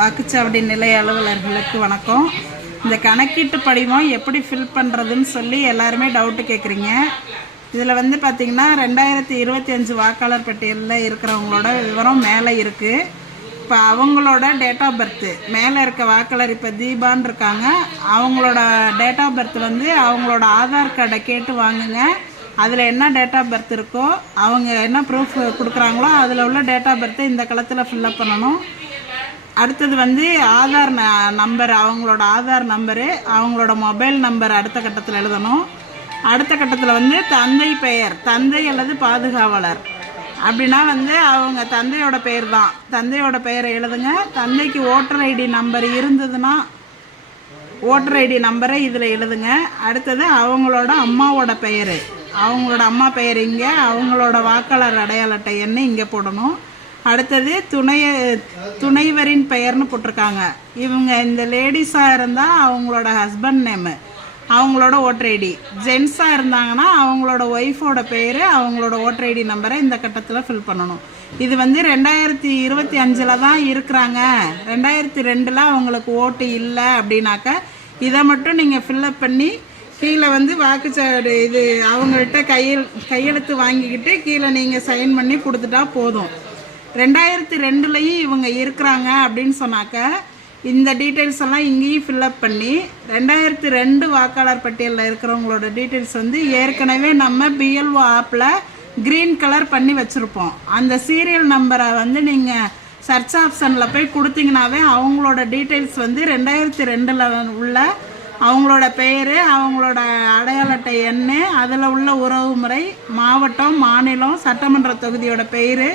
வாக்குச்சாவடி நிலைய அலுவலர்களுக்கு வணக்கம். இந்த கணக்கீட்டு படிவம் எப்படி ஃபில் பண்ணுறதுன்னு சொல்லி எல்லாருமே டவுட்டு கேட்குறீங்க. இதில் வந்து பார்த்திங்கன்னா 2025 வாக்காளர் பட்டியலில் இருக்கிறவங்களோட விவரம் மேலே இருக்குது. இப்போ அவங்களோட டேட் ஆஃப் பர்த்து மேலே இருக்க வாக்காளர் இப்போ தீபான்னு இருக்காங்க. அவங்களோட டேட் ஆஃப் பர்த் வந்து அவங்களோட ஆதார் கார்டை கேட்டு வாங்குங்க. அதில் என்ன டேட் ஆஃப் பர்த் இருக்கோ அவங்க என்ன ப்ரூஃப் கொடுக்குறாங்களோ அதில் உள்ள டேட் ஆஃப் பர்த்தை இந்த களத்தில் ஃபில்லப் பண்ணணும். அடுத்தது வந்து ஆதார் நம்பர், அவங்களோட ஆதார் நம்பரு, அவங்களோட மொபைல் நம்பர் அடுத்த கட்டத்தில் எழுதணும். அடுத்த கட்டத்தில் வந்து தந்தை பெயர், தந்தை அல்லது பாதுகாவலர் அப்படின்னா வந்து அவங்க தந்தையோட பெயர் தான், தந்தையோட பெயரை எழுதுங்க. தந்தைக்கு ஓட்டர் ஐடி நம்பர் இருந்ததுன்னா ஓட்டர் ஐடி நம்பரை இதில் எழுதுங்க. அடுத்தது அவங்களோட அம்மாவோட பெயர், அவங்களோட அம்மா பெயர் இங்கே, அவங்களோட வாக்காளர் அடையாள அட்டை எண்ணை இங்கே போடணும். அடுத்தது துணைவரின் பெயர்னு போட்டிருக்காங்க. இவங்க இந்த லேடிஸாக இருந்தால் அவங்களோட ஹஸ்பண்ட் நேமு, அவங்களோட ஓட்டர் ஐடி. ஜென்ஸாக இருந்தாங்கன்னா அவங்களோட ஒய்ஃபோட பேர், அவங்களோட ஓட்டர் ஐடி நம்பரை இந்த கட்டத்தில் ஃபில் பண்ணணும். இது வந்து 2025 தான் இருக்கிறாங்க, 2002 அவங்களுக்கு ஓட்டு இல்லை அப்படின்னாக்கா இதை மட்டும் நீங்கள் ஃபில்லப் பண்ணி கீழே வந்து வாக்குச்சாவடி இது அவங்கள்ட்ட கையெழுத்து வாங்கிக்கிட்டு கீழே நீங்கள் சைன் பண்ணி கொடுத்துட்டா போதும். 2002 இவங்க இருக்கிறாங்க அப்படின்னு சொன்னாக்க இந்த டீட்டெயில்ஸ் எல்லாம் இங்கேயும் ஃபில்லப் பண்ணி 2002 வாக்காளர் பட்டியலில் இருக்கிறவங்களோட டீட்டெயில்ஸ் வந்து ஏற்கனவே நம்ம பிஎல்ஓ ஆப்பில் க்ரீன் கலர் பண்ணி வச்சுருப்போம். அந்த சீரியல் நம்பரை வந்து நீங்கள் சர்ச் ஆப்ஷனில் போய் கொடுத்தீங்கன்னாவே அவங்களோட டீட்டெயில்ஸ் வந்து 2002 உள்ள அவங்களோட பெயர், அவங்களோட அடையாள அட்டை எண், அதில் உள்ள உறவு முறை, மாவட்டம், மாநிலம், சட்டமன்ற தொகுதியோட பெயர்,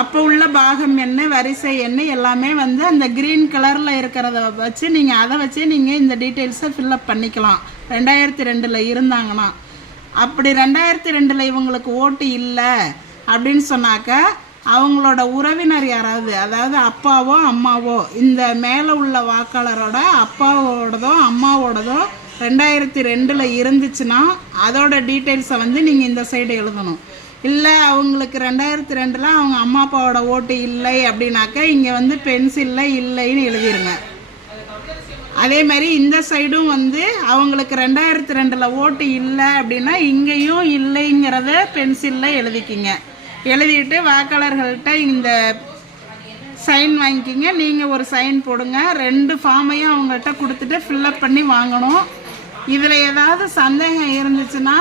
அப்போ உள்ள பாகம் எண், வரிசை எண் எல்லாமே வந்து அந்த க்ரீன் கலரில் இருக்கிறத வச்சு நீங்கள் அதை வச்சு நீங்கள் இந்த டீட்டெயில்ஸை ஃபில்லப் பண்ணிக்கலாம் 2002 இருந்தாங்கன்னா. அப்படி 2002 இவங்களுக்கு ஓட்டு இல்லை அப்படின்னு சொன்னாக்க அவங்களோட உறவினர் யாராவது, அதாவது அப்பாவோ அம்மாவோ, இந்த மேலே உள்ள வாக்காளரோட அப்பாவோடதோ அம்மாவோடதோ 2002 இருந்துச்சுன்னா அதோட டீட்டெயில்ஸை வந்து நீங்கள் இந்த சைடு எழுதணும். இல்லை அவங்களுக்கு 2002 அவங்க அம்மா அப்பாவோட ஓட்டு இல்லை அப்படின்னாக்க இங்கே வந்து பென்சிலில் இல்லைன்னு எழுதிருங்க. அதே மாதிரி இந்த சைடும் வந்து அவங்களுக்கு 2002 ஓட்டு இல்லை அப்படின்னா இங்கேயும் இல்லைங்கிறத பென்சிலில் எழுதிக்கிங்க. எழுதிட்டு வாக்காளர்கள்ட்ட இந்த சைன் வாங்கிக்கிங்க. நீங்கள் ஒரு சைன் போடுங்க. 2 ஃபார்மையும் அவங்கள்ட்ட கொடுத்துட்டு ஃபில்லப் பண்ணி வாங்கணும். இதில் ஏதாவது சந்தேகம் இருந்துச்சுன்னா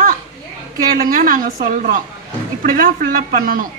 கேளுங்க, நாங்கள் சொல்கிறோம். இப்படி தான் ஃபில்லப் பண்ணணும்.